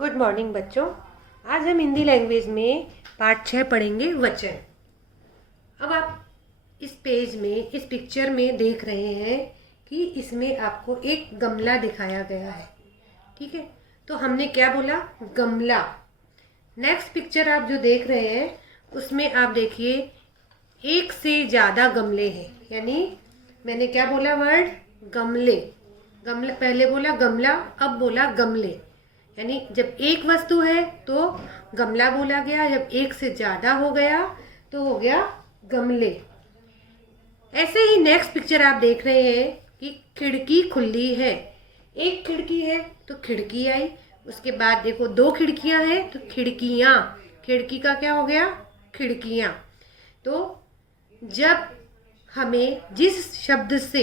Good morning बच्चों। आज हम हिंदी लैंग्वेज में पाठ 6 पढ़ेंगे वचन। अब आप इस पेज में, इस पिक्चर में देख रहे हैं कि इसमें आपको एक गमला दिखाया गया है। ठीक है, तो हमने क्या बोला? गमला। नेक्स्ट पिक्चर आप जो देख रहे हैं उसमें आप देखिए एक से ज़्यादा गमले हैं, यानी मैंने क्या बोला? वर्ड गमले। गमला पहले बोला गमला, अब बोला गमले। यानी जब एक वस्तु है तो गमला बोला गया, जब एक से ज़्यादा हो गया तो हो गया गमले। ऐसे ही नेक्स्ट पिक्चर आप देख रहे हैं कि खिड़की खुली है। एक खिड़की है तो खिड़की आई, उसके बाद देखो दो खिड़कियां हैं तो खिड़कियां। खिड़की का क्या हो गया? खिड़कियां। तो जब हमें जिस शब्द से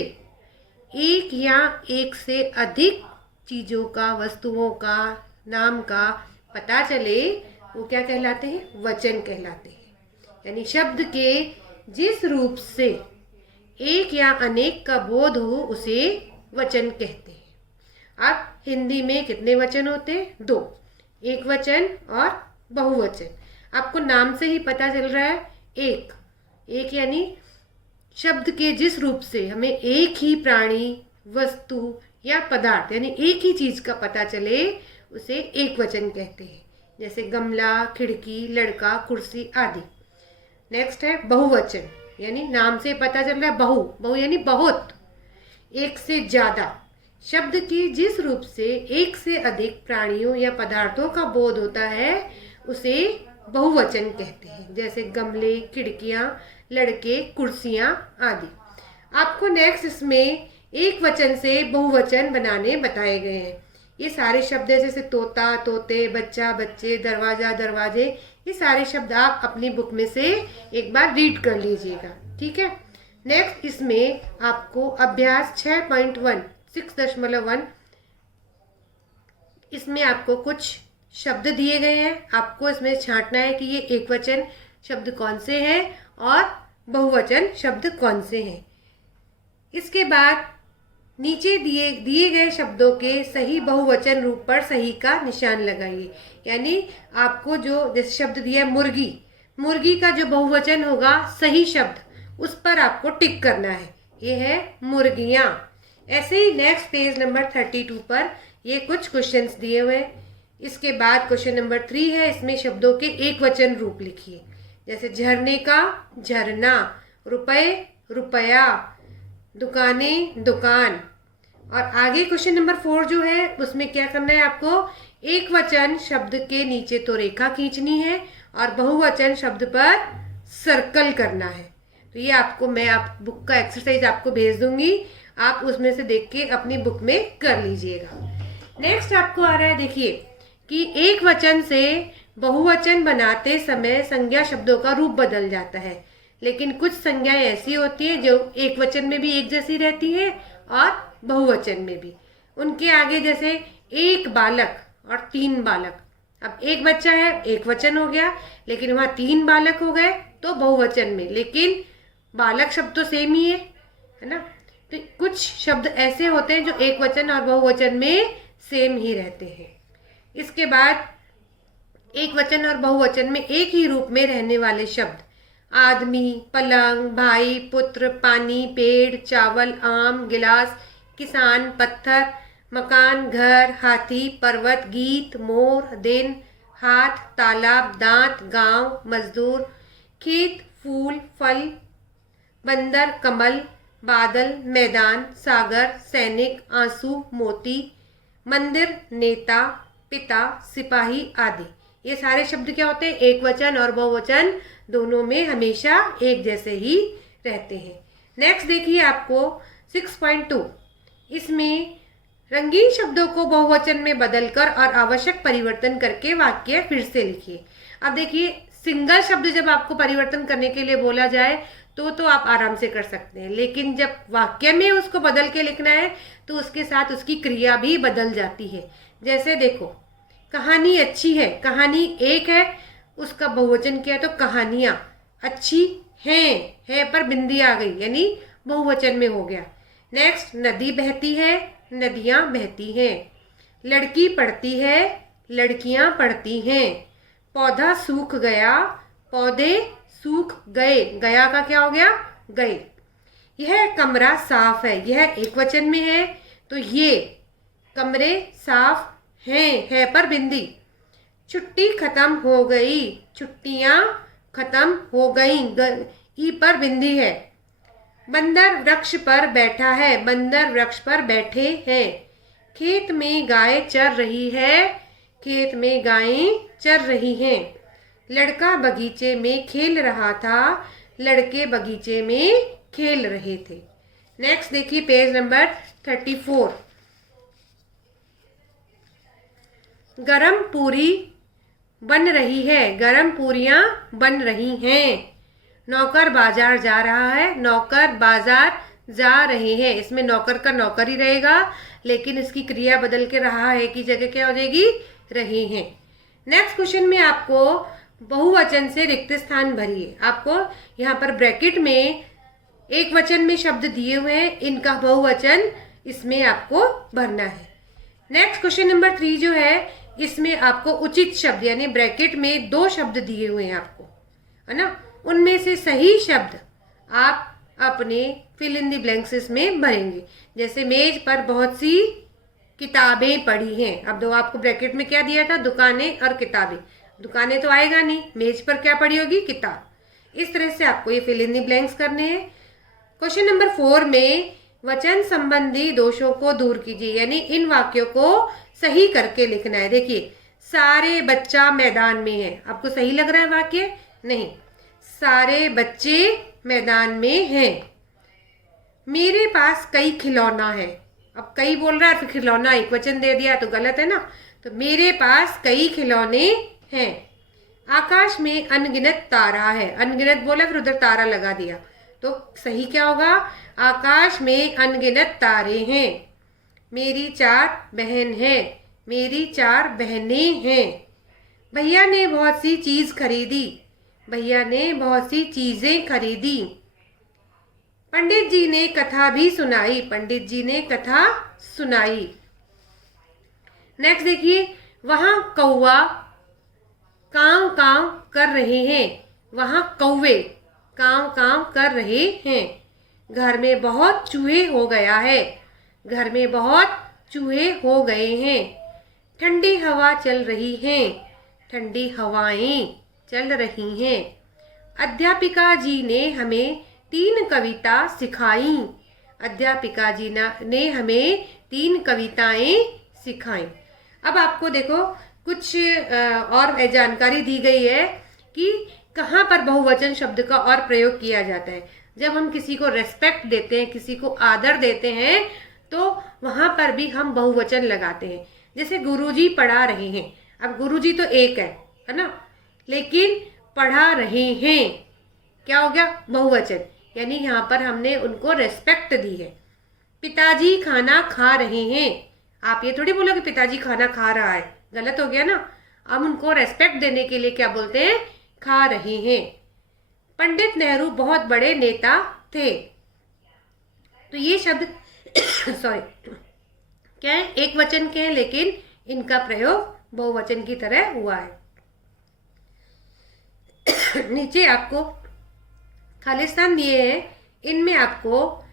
एक या एक से अधिक चीज़ों का, वस्तुओं का, नाम का पता चले वो क्या कहलाते हैं? वचन कहलाते हैं। यानी शब्द के जिस रूप से एक या अनेक का बोध हो उसे वचन कहते हैं। अब हिंदी में कितने वचन होते हैं? दो, एक वचन और बहुवचन। आपको नाम से ही पता चल रहा है। एक एक यानी शब्द के जिस रूप से हमें एक ही प्राणी, वस्तु या पदार्थ यानी एक ही चीज का पता चले उसे एक वचन कहते हैं, जैसे गमला, खिड़की, लड़का, कुर्सी आदि। नेक्स्ट है बहुवचन, यानी नाम से पता चल रहा है बहु। बहु यानी बहुत, एक से ज्यादा। शब्द के जिस रूप से एक से अधिक प्राणियों या पदार्थों का बोध होता है उसे बहुवचन कहते हैं, जैसे गमले, खिड़कियां, लड़के, कुर्सियां आदि। आपको नेक्स्ट इसमें एक वचन से बहुवचन बनाने बताए गए हैं। ये सारे शब्द है जैसे तोता, तोते, बच्चा, बच्चे, दरवाजा, दरवाजे। ये सारे शब्द आप अपनी बुक में से एक बार रीड कर लीजिएगा। ठीक है। नेक्स्ट इसमें आपको अभ्यास 6.1 6.1 इसमें आपको कुछ शब्द दिए गए हैं। आपको इसमें छांटना है कि ये एक वचन शब्द कौन से हैं और बहुवचन शब्द कौन से हैं। इसके बाद नीचे दिए गए शब्दों के सही बहुवचन रूप पर सही का निशान लगाइए। यानी आपको जो जैसे शब्द दिया है मुर्गी, मुर्गी का जो बहुवचन होगा सही शब्द उस पर आपको टिक करना है। ये है मुर्गियां। ऐसे ही नेक्स्ट पेज नंबर 32 पर ये कुछ क्वेश्चंस दिए हुए हैं। इसके बाद क्वेश्चन नंबर 3 है, इसमें शब्दों के एक वचन रूप लिखिए, जैसे झरने का झरना, रुपए रुपया, दुकानें दुकान। और आगे क्वेश्चन नंबर 4 जो है उसमें क्या करना है आपको? एक वचन शब्द के नीचे तो रेखा खींचनी है और बहुवचन शब्द पर सर्कल करना है। तो ये आपको मैं बुक का एक्सरसाइज आपको भेज दूंगी, आप उसमें से देख के अपनी बुक में कर लीजिएगा। नेक्स्ट आपको आ रहा है, देखिए कि एक वचन से बहुवचन बनाते समय संज्ञा शब्दों का रूप बदल जाता है, लेकिन कुछ संज्ञाएं ऐसी होती हैं जो एक वचन में भी एक जैसी रहती है और बहुवचन में भी। उनके आगे जैसे एक बालक और 3 बालक। अब एक बच्चा है, एक वचन हो गया, लेकिन वहाँ 3 बालक हो गए तो बहुवचन में, लेकिन बालक शब्द तो सेम ही है ना। तो कुछ शब्द ऐसे होते हैं जो एक वचन और बहुवचन में सेम ही रहते हैं। इसके बाद एक वचन और बहुवचन में एक ही रूप में रहने वाले शब्द आदमी, पलंग, भाई, पुत्र, पानी, पेड़, चावल, आम, गिलास, किसान, पत्थर, मकान, घर, हाथी, पर्वत, गीत, मोर, दिन, हाथ, तालाब, दांत, गांव, मजदूर, खेत, फूल, फल, बंदर, कमल, बादल, मैदान, सागर, सैनिक, आंसू, मोती, मंदिर, नेता, पिता, सिपाही आदि। ये सारे शब्द क्या होते हैं? एक वचन और बहुवचन दोनों में हमेशा एक जैसे ही रहते हैं। नेक्स्ट देखिए आपको 6.2 इसमें रंगीन शब्दों को बहुवचन में बदलकर और आवश्यक परिवर्तन करके वाक्य फिर से लिखिए। अब देखिए सिंगल शब्द जब आपको परिवर्तन करने के लिए बोला जाए तो आप आराम से कर सकते हैं, लेकिन जब वाक्य में उसको बदल के लिखना है तो उसके साथ उसकी क्रिया भी बदल जाती है। जैसे देखो कहानी अच्छी है, कहानी एक है, उसका बहुवचन किया तो कहानियां अच्छी हैं, है पर बिंदी आ गई यानी बहुवचन में हो गया। नेक्स्ट नदी बहती है, नदियां बहती हैं। लड़की पढ़ती है, लड़कियां पढ़ती हैं। पौधा सूख गया, पौधे सूख गए। गया का क्या हो गया? गए। यह कमरा साफ है, यह एक वचन में है तो ये कमरे साफ हैं, है पर बिंदी। छुट्टी खत्म हो गई, छुट्टियां खत्म हो गई, ई पर बिंदी है। बंदर वृक्ष पर बैठा है, बंदर वृक्ष पर बैठे हैं। खेत में गाय चर रही है, खेत में गायें चर रही हैं। लड़का बगीचे में खेल रहा था, लड़के बगीचे में खेल रहे थे। नेक्स्ट देखिए पेज नंबर 34। गरम पूरी बन रही है, गरम पूरियां बन रही हैं। नौकर बाजार जा रहा है, नौकर बाजार जा रहे हैं। इसमें नौकर का नौकर ही रहेगा, लेकिन इसकी क्रिया बदल के रहा है की जगह क्या हो जाएगी? रहे हैं। नेक्स्ट क्वेश्चन में आपको बहुवचन से रिक्त स्थान भरिए। आपको यहाँ पर ब्रैकेट में एक वचन में शब्द दिए हुए हैं, इनका बहुवचन इसमें आपको भरना है। नेक्स्ट क्वेश्चन नंबर 3 जो है, इसमें आपको उचित शब्द यानी ब्रैकेट में 2 शब्द दिए हुए हैं आपको, है ना, उनमें से सही शब्द आप अपने फिल इन द ब्लैंक्स में भरेंगे। जैसे मेज पर बहुत सी किताबें पड़ी हैं। अब दो आपको ब्रैकेट में क्या दिया था? दुकानें और किताबें। दुकानें तो आएगा नहीं, मेज पर क्या पड़ी होगी? किताब। इस तरह से आपको ये फिल इन द ब्लैंक्स करने हैं। क्वेश्चन नंबर 4 में वचन संबंधी दोषों को दूर कीजिए, यानी इन वाक्यों को सही करके लिखना है। देखिए, सारे बच्चा मैदान में है। आपको सही लग रहा है वाक्य? नहीं। सारे बच्चे मैदान में हैं। मेरे पास कई खिलौना है। अब कई बोल रहा है, फिर खिलौना एक वचन दे दिया तो गलत है ना। तो मेरे पास कई खिलौने हैं। आकाश में अनगिनत तारा है। अनगिनत बोला, फिर उधर तारा लगा दिया, तो सही क्या होगा? आकाश में अनगिनत तारे हैं। मेरी 4 बहन हैं। मेरी 4 बहनें हैं। भैया ने बहुत सी चीज खरीदी। भैया ने बहुत सी चीजें खरीदी। पंडित जी ने कथा भी सुनाई। पंडित जी ने कथा सुनाई। नेक्स्ट देखिए, वहां कौवा काव काव कर रहे हैं। वहां कौवे काव काव कर रहे हैं। घर में बहुत चूहे हो गया है। घर में बहुत चूहे हो गए हैं। ठंडी हवा चल रही है। ठंडी हवाएं चल रही हैं। अध्यापिका जी ने हमें 3 कविता सिखाई। अध्यापिका जी ने हमें 3 कविताएं सिखाई। अब आपको देखो कुछ और जानकारी दी गई है कि कहाँ पर बहुवचन शब्द का और प्रयोग किया जाता है। जब हम किसी को रेस्पेक्ट देते हैं, किसी को आदर देते हैं, तो वहाँ पर भी हम बहुवचन लगाते हैं। जैसे गुरुजी पढ़ा रहे हैं। अब गुरुजी तो एक है ना, लेकिन पढ़ा रहे हैं क्या हो गया? बहुवचन, यानी यहाँ पर हमने उनको रेस्पेक्ट दी है। पिताजी खाना खा रहे हैं। आप ये थोड़ी बोलोगे पिताजी खाना खा रहा है, गलत हो गया ना। हम उनको रेस्पेक्ट देने के लिए क्या बोलते हैं? खा रहे हैं। पंडित नेहरू बहुत बड़े नेता थे। तो ये शब्द सॉरी क्या है? एक वचन के हैं, लेकिन इनका प्रयोग बहुवचन की तरह हुआ है। नीचे आपको खालिस्तान दिए हैं, इनमें आपको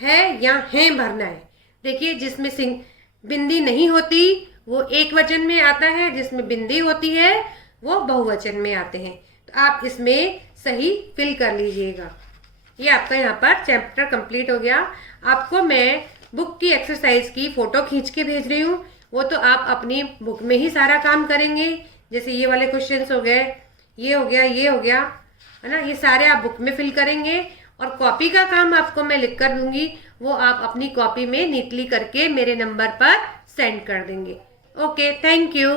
है या हैं भरना है। देखिए, जिसमें बिंदी नहीं होती वो एक वचन में आता है, जिसमें बिंदी होती है वो बहुवचन में आते हैं। तो आप इसमें सही फिल कर लीजिएगा। ये आपका यहाँ पर चैप्टर कंप्लीट हो गया। आपको मैं बुक की एक्सरसाइज की फ़ोटो खींच के भेज रही हूँ, वो तो आप अपनी बुक में ही सारा काम करेंगे। जैसे ये वाले क्वेश्चंस हो गए, ये हो गया, ये हो गया, है ना, ये सारे आप बुक में फिल करेंगे। और कॉपी का काम आपको मैं लिख कर दूंगी, वो आप अपनी कॉपी में नीटली करके मेरे नंबर पर सेंड कर देंगे। Okay, thank you.